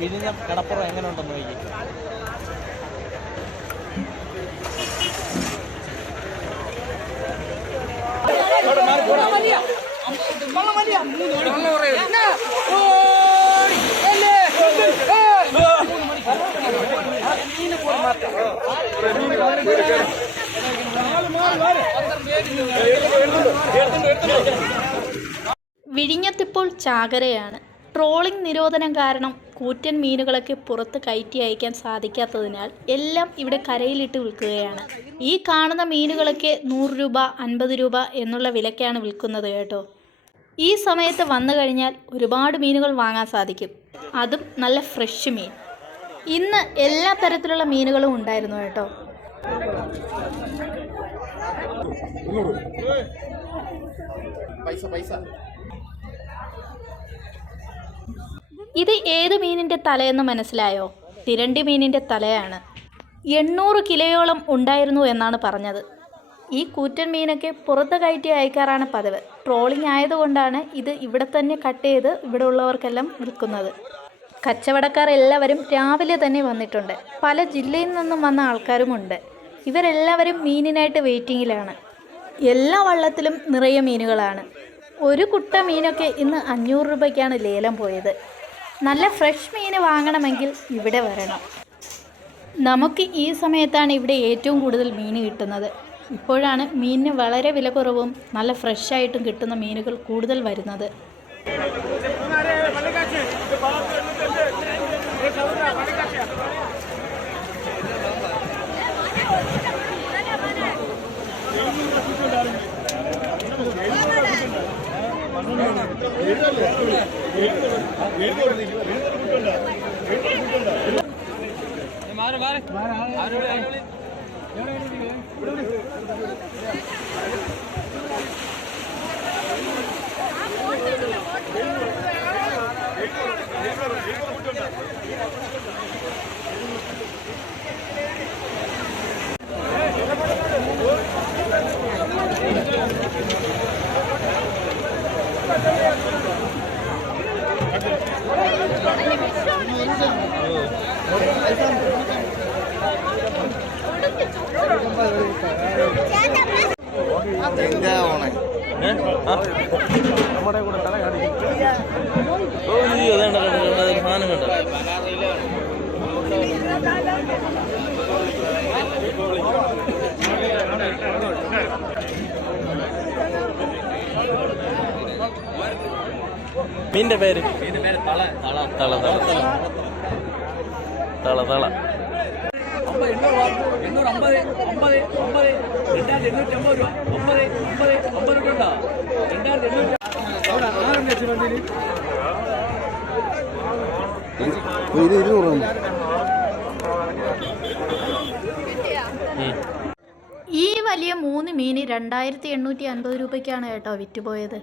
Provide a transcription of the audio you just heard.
വിഴിഞ്ഞ കടപ്പുറം എങ്ങനെ ഉണ്ടെന്ന് നോക്കി. വിഴിഞ്ഞത്തിപ്പോൾ ചാകരയാണ്. ട്രോളിംഗ് നിരോധനം കാരണം കൂറ്റൻ മീനുകളൊക്കെ പുറത്ത് കയറ്റി അയക്കാൻ സാധിക്കാത്തതിനാൽ എല്ലാം ഇവിടെ കരയിലിട്ട് വിൽക്കുകയാണ്. ഈ കാണുന്ന മീനുകളൊക്കെ 100 രൂപ 50 രൂപ എന്നുള്ള വിലയ്ക്കാണ് വിൽക്കുന്നത് കേട്ടോ. ഈ സമയത്ത് വന്നു കഴിഞ്ഞാൽ ഒരുപാട് മീനുകൾ വാങ്ങാൻ സാധിക്കും, അതും നല്ല ഫ്രഷ് മീൻ. ഇന്ന് എല്ലാ തരത്തിലുള്ള മീനുകളും ഉണ്ടായിരുന്നു കേട്ടോ. ഇത് ഏത് മീനിൻ്റെ തലയെന്ന് മനസ്സിലായോ? തിരണ്ടി മീനിൻ്റെ തലയാണ്. 800 കിലോയോളം ഉണ്ടായിരുന്നു എന്നാണ് പറഞ്ഞത്. ഈ കൂറ്റൻ മീനൊക്കെ പുറത്ത് കയറ്റി അയക്കാറാണ് പതിവ്. ട്രോളിംഗ് ആയതുകൊണ്ടാണ് ഇത് ഇവിടെ തന്നെ കട്ട് ചെയ്ത് ഇവിടെ ഉള്ളവർക്കെല്ലാം വിൽക്കുന്നത്. കച്ചവടക്കാർ എല്ലാവരും രാവിലെ തന്നെ വന്നിട്ടുണ്ട്. പല ജില്ലയിൽ നിന്നും വന്ന ആൾക്കാരുമുണ്ട്. ഇവരെല്ലാവരും മീനിനായിട്ട് വെയിറ്റിങ്ങിലാണ്. എല്ലാ വള്ളത്തിലും നിറയെ മീനുകളാണ്. ഒരു കുട്ട മീനൊക്കെ ഇന്ന് 500 രൂപയ്ക്കാണ് ലേലം പോയത്. നല്ല ഫ്രഷ് മീൻ വാങ്ങണമെങ്കിൽ ഇവിടെ വരണം. നമുക്ക് ഈ സമയത്താണ് ഇവിടെ ഏറ്റവും കൂടുതൽ മീൻ കിട്ടുന്നത്. ഇപ്പോഴാണ് മീനിന് വളരെ വില കുറവും നല്ല ഫ്രഷായിട്ടും കിട്ടുന്ന മീനുകൾ കൂടുതൽ വരുന്നത്. നമ്മുടെ കൂടെ തല സാധനം കണ്ടോ? മീനിന്റെ പേര് തള തള തള തള തള. 200. ഈ വലിയ 3 മീൻ 2850 രൂപയ്ക്കാണ് കേട്ടോ വിറ്റുപോയത്.